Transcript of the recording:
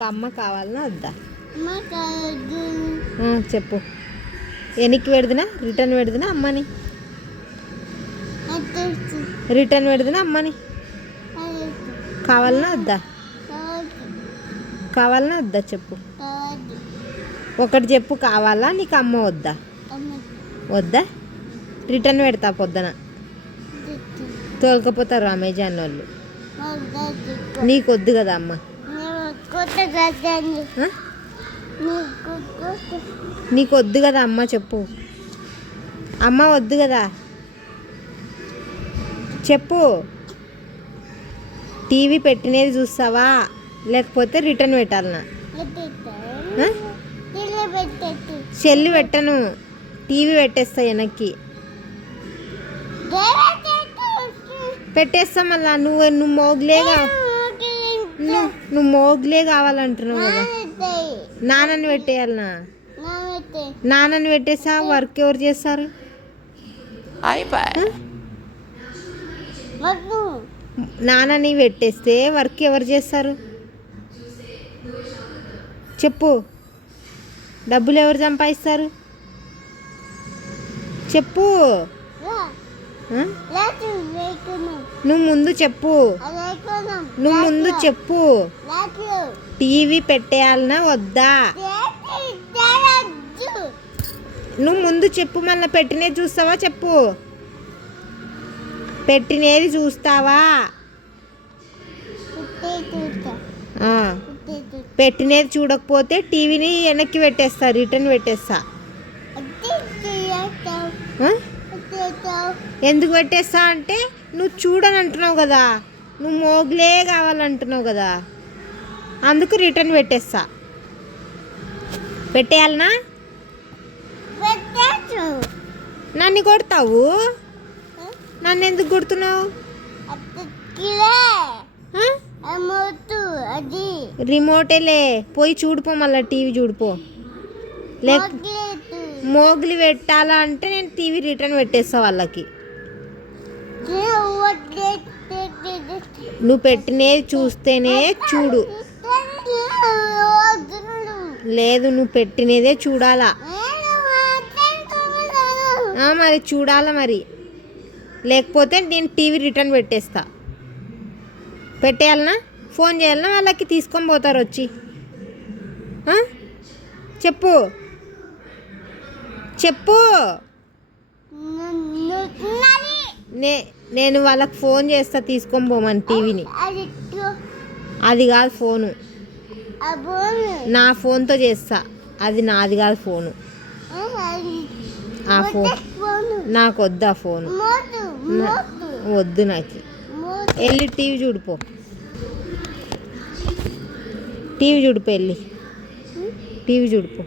అమ్మ కావాలన్నా వద్దా? చెప్పు. వెనక్కి పెడుతున్నా రిటర్న్ పెడుతున్నా అమ్మని? రిటర్న్ పెడుతున్నా అమ్మని? కావాలన్నా వద్దా? కావాలన్నా వద్దా చెప్పు. ఒకటి చెప్పు కావాలా? నీకు అమ్మ వద్దా? వద్దా? రిటర్న్ పెడతా పొద్దున. తోలుకపోతారు అమెజాన్ వాళ్ళు. నీకు వద్దు కదా అమ్మ నేను కొత్త కట్టాను ఆ? నీకు వద్దు కదా అమ్మ చెప్పు. అమ్మ వద్దు కదా. చెప్పు. టీవీ పెట్టినది చూస్తావా? లేకపోతే రిటర్న్ పెట్టాలనా? సెల్లు పెట్టను. టీవీ పెట్టేస్తా వెనక్కి. పెట్టేస్తా మళ్ళా. నువ్వు నువ్వు మోగ్లేగా. నువ్వు మోగ్లే కావాలంటున్నావు కదా. నాన్నని పెట్టేయాలనా? నాన్నని పెట్టేసా? వర్క్ ఎవరు చేస్తారు? నాన్నని పెట్టేస్తే వర్క్ ఎవరు చేస్తారు? చెప్పు. డబ్బులు ఎవరు సంపాదిస్తారు? చెప్పు. నువ్వు ముందు చెప్పు. నువ్వు ముందు చెప్పు. టీవీ పెట్టేయాలనా వద్దా? నువ్వు ముందు చెప్పు మళ్ళీ పెట్టినది చూస్తావా చెప్పు? పెట్టినది చూస్తావా. పెట్టినది చూడకపోతే టీవీని వెనక్కి పెట్టేస్తా రిటర్న్ పెట్టేస్తా? ఎందుకు పెట్టేస్తా అంటే నువ్వు చూడని అంటున్నావు కదా. నువ్వు మోగ్లే కావాలంటున్నావు కదా. అందుకు రిటర్న్ పెట్టేస్తా. పెట్టేయాలనా? నన్ను కొడతావు? నన్ను ఎందుకు కొడుతున్నావు? రిమోటేలే పోయి చూడుపో మళ్ళీ టీవీ చూడుపో. లేక చాక్లెట్ మోగిలి పెట్టాలా అంటే నేను టీవీ రిటర్న్ పెట్టేస్తా వాళ్ళకి. నువ్వు పెట్టినది చూస్తేనే చూడు. లేదు నువ్వు పెట్టినదే చూడాలా. మరి చూడాలా మరి. లేకపోతే నేను టీవీ రిటర్న్ పెట్టేస్తా. పెట్టేయాలనా? ఫోన్ చేయాలనా? వాళ్ళకి తీసుకొని పోతారు వచ్చి. చెప్పు. చెప్పు. నే నేను వాళ్ళకి ఫోన్ చేస్తా తీసుకొని పోమని టీవీని. అది కాదు ఫోను. నా ఫోన్తో చేస్తా. అది నాది కాదు ఫోను. ఆ ఫోన్. నాకు వద్దు ఆ ఫోను. వద్దు నాకు. వెళ్ళి టీవీ చూడిపో టీవీ చూడిపో వెళ్ళి టీవీ చూడిపో